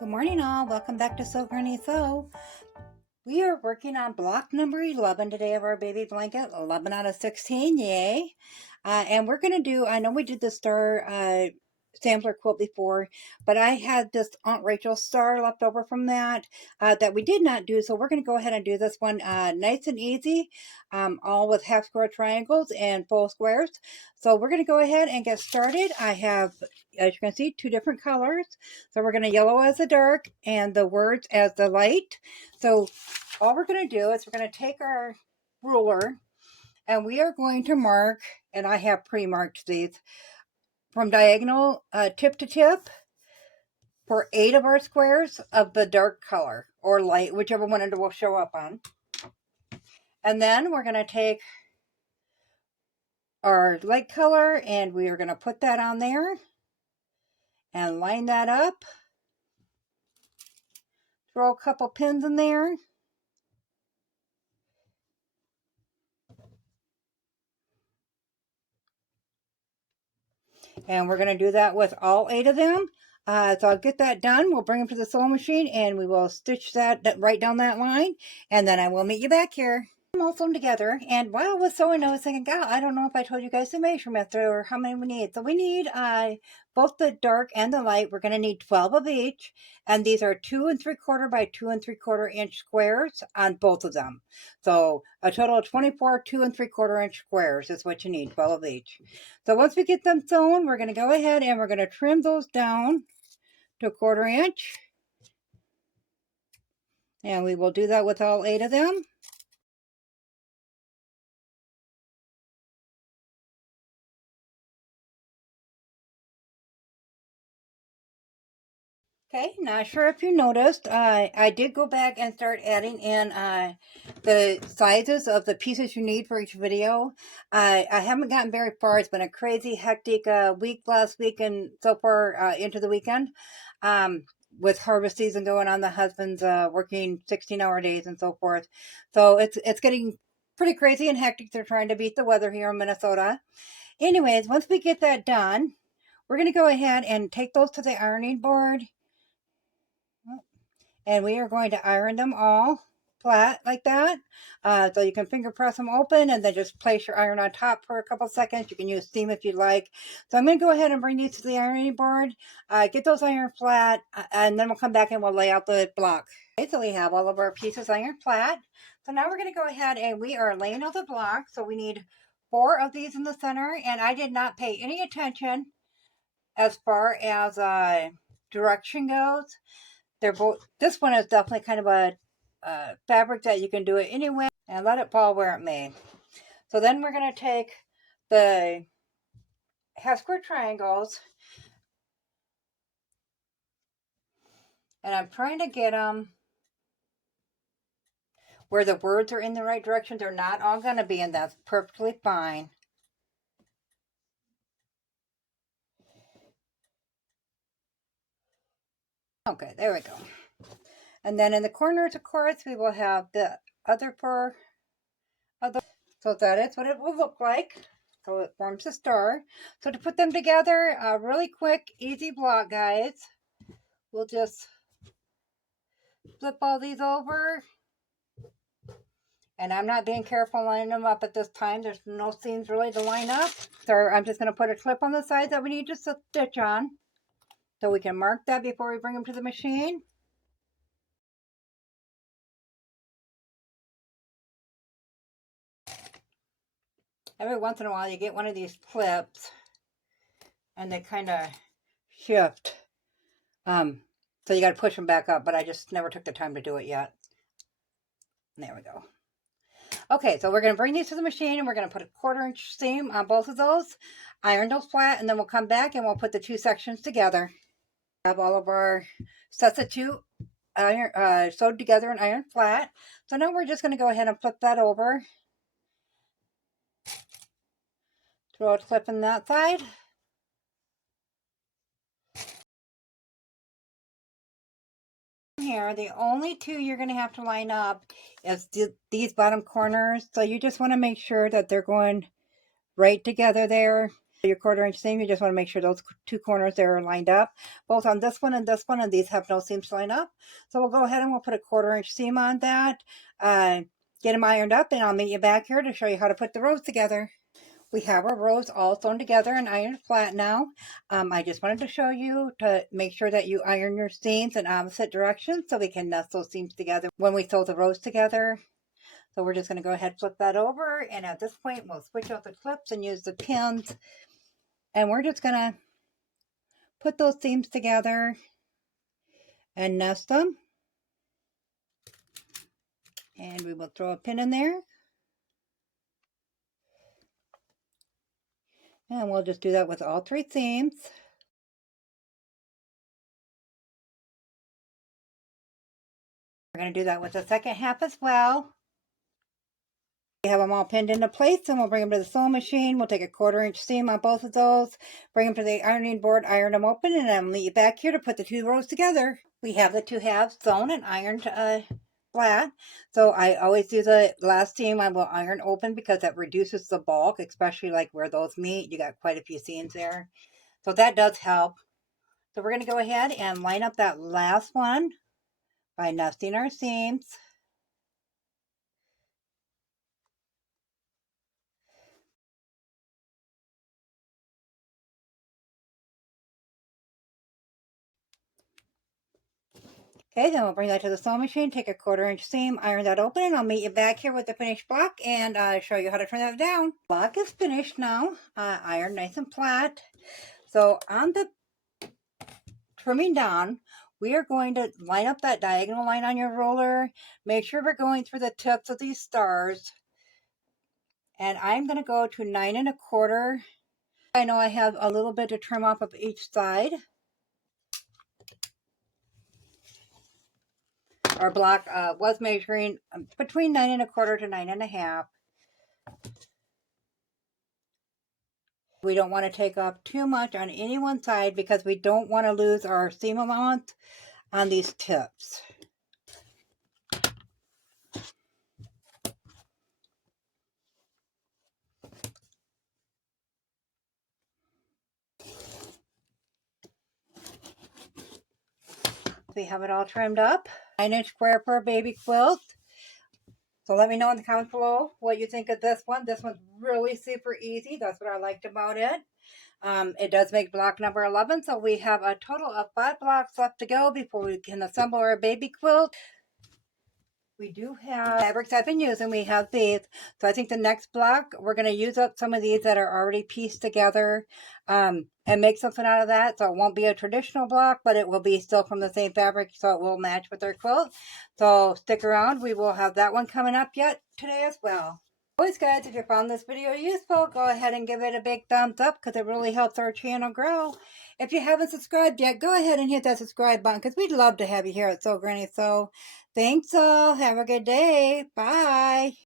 Good morning all, welcome back to Sew Granny Sew. We are working on block number 11 today of our baby blanket, 11 out of 16, yay. And we're going to do, I know we did the star sampler quilt before, but I had this Aunt Rachel star left over from that that we did not do, so we're going to go ahead and do this one nice and easy, all with half square triangles and full squares. So we're going to go ahead and get started. I have, as you can see, two different colors. So we're going to yellow as the dark and the words as the light. So all we're going to do is we're going to take our ruler and we are going to mark, and I have pre-marked these, from diagonal tip to tip for 8 of our squares of the dark color or light, whichever one it will show up on. And then we're going to take our light color and we are going to put that on there and line that up. Throw a couple pins in there. And we're going to do that with all 8 of them. So I'll get that done. We'll bring them to the sewing machine and we will stitch that right down that line. And then I will meet you back here. I'm all sewn together. And while I was sewing, I was thinking, God, I don't know if I told you guys the measurements or how many we need. So we need both the dark and the light. We're going to need 12 of each. And these are 2 3/4 by 2 3/4 inch squares on both of them. So a total of 24 2 3/4 inch squares is what you need, 12 of each. So once we get them sewn, we're going to go ahead and we're going to trim those down to 1/4 inch. And we will do that with all 8 of them. Okay, not sure if you noticed, I did go back and start adding in the sizes of the pieces you need for each video. I haven't gotten very far. It's been a crazy, hectic week last week and so far into the weekend. With harvest season going on, the husband's working 16-hour days and so forth. So it's getting pretty crazy and hectic. They're trying to beat the weather here in Minnesota. Anyways, once we get that done, we're going to go ahead and take those to the ironing board. And we are going to iron them all flat like that. So you can finger press them open and then just place your iron on top for a couple seconds. You can use steam if you'd like. So I'm going to go ahead and bring these to the ironing board, get those ironed flat, and then we'll come back and we'll lay out the block. Okay, so we have all of our pieces ironed flat. So now we're going to go ahead and we are laying out the block. So we need 4 of these in the center, and I did not pay any attention as far as direction goes. They're both, this one is definitely kind of a fabric that you can do it anyway and let it fall where it may. So then we're going to take the half square triangles and I'm trying to get them where the words are in the right direction. They're not all going to be, and that's perfectly fine. Okay, there we go. And then in the corners, of course, we will have the other 4 other. So that is what it will look like. So it forms a star. So to put them together, a really quick, easy block, guys. We'll just flip all these over. And I'm not being careful lining them up at this time. There's no seams really to line up. So I'm just going to put a clip on the side that we need to stitch on. So we can mark that before we bring them to the machine. Every once in a while you get one of these clips and they kind of shift. So you got to push them back up, but I just never took the time to do it yet. There we go. Okay, so we're going to bring these to the machine and we're going to put a 1/4 inch seam on both of those, iron those flat, and then we'll come back and we'll put the 2 sections together. Have all of our sets of 2 iron, sewed together and ironed flat. So now we're just going to go ahead and flip that over. Throw a clip in that side. Here, the only 2 you're going to have to line up is these bottom corners. So you just want to make sure that they're going right together there. Your 1/4 inch seam, you just want to make sure those two corners there are lined up, both on this one, and these have no seams to line up. So we'll go ahead and we'll put a 1/4 inch seam on that, get them ironed up, and I'll meet you back here to show you how to put the rows together. We have our rows all sewn together and ironed flat now. I just wanted to show you to make sure that you iron your seams in opposite directions so we can nest those seams together when we sew the rows together. So we're just going to go ahead and flip that over, and at this point we'll switch out the clips and use the pins, and we're just going to put those seams together and nest them. And we will throw a pin in there. And we'll just do that with all 3 seams. We're going to do that with the second half as well. We have them all pinned into place, and we'll bring them to the sewing machine. We'll take a 1/4 inch seam on both of those, bring them to the ironing board, iron them open, and then meet you back here to put the 2 rows together. We have the 2 halves sewn and ironed flat. So I always do the last seam I will iron open because that reduces the bulk, especially like where those meet. You got quite a few seams there. So that does help. So we're going to go ahead and line up that last one by nesting our seams. Okay, then we'll bring that to the sewing machine, take a 1/4 inch seam, iron that open, and I'll meet you back here with the finished block and show you how to turn that down. Block is finished now, ironed nice and flat. So on the trimming down, we are going to line up that diagonal line on your roller. Make sure we're going through the tips of these stars. And I'm going to go to 9 1/4. I know I have a little bit to trim off of each side. Our block was measuring between 9 1/4 to 9 1/2. We don't want to take off too much on any one side because we don't want to lose our seam allowance on these tips. We have it all trimmed up. 9 inch square for a baby quilt. So let me know in the comments below what you think of this one. This one's really super easy. That's what I liked about it. It does make block number 11, so we have a total of 5 blocks left to go before we can assemble our baby quilt. We do have fabrics I've been using. We have these. So I think the next block, we're going to use up some of these that are already pieced together and make something out of that. So it won't be a traditional block, but it will be still from the same fabric, so it will match with our quilt. So stick around. We will have that one coming up yet today as well. Always, guys, if you found this video useful, go ahead and give it a big thumbs up because it really helps our channel grow. If you haven't subscribed yet, go ahead and hit that subscribe button because we'd love to have you here at Sew Granny Sew. Thanks all. Have a good day. Bye.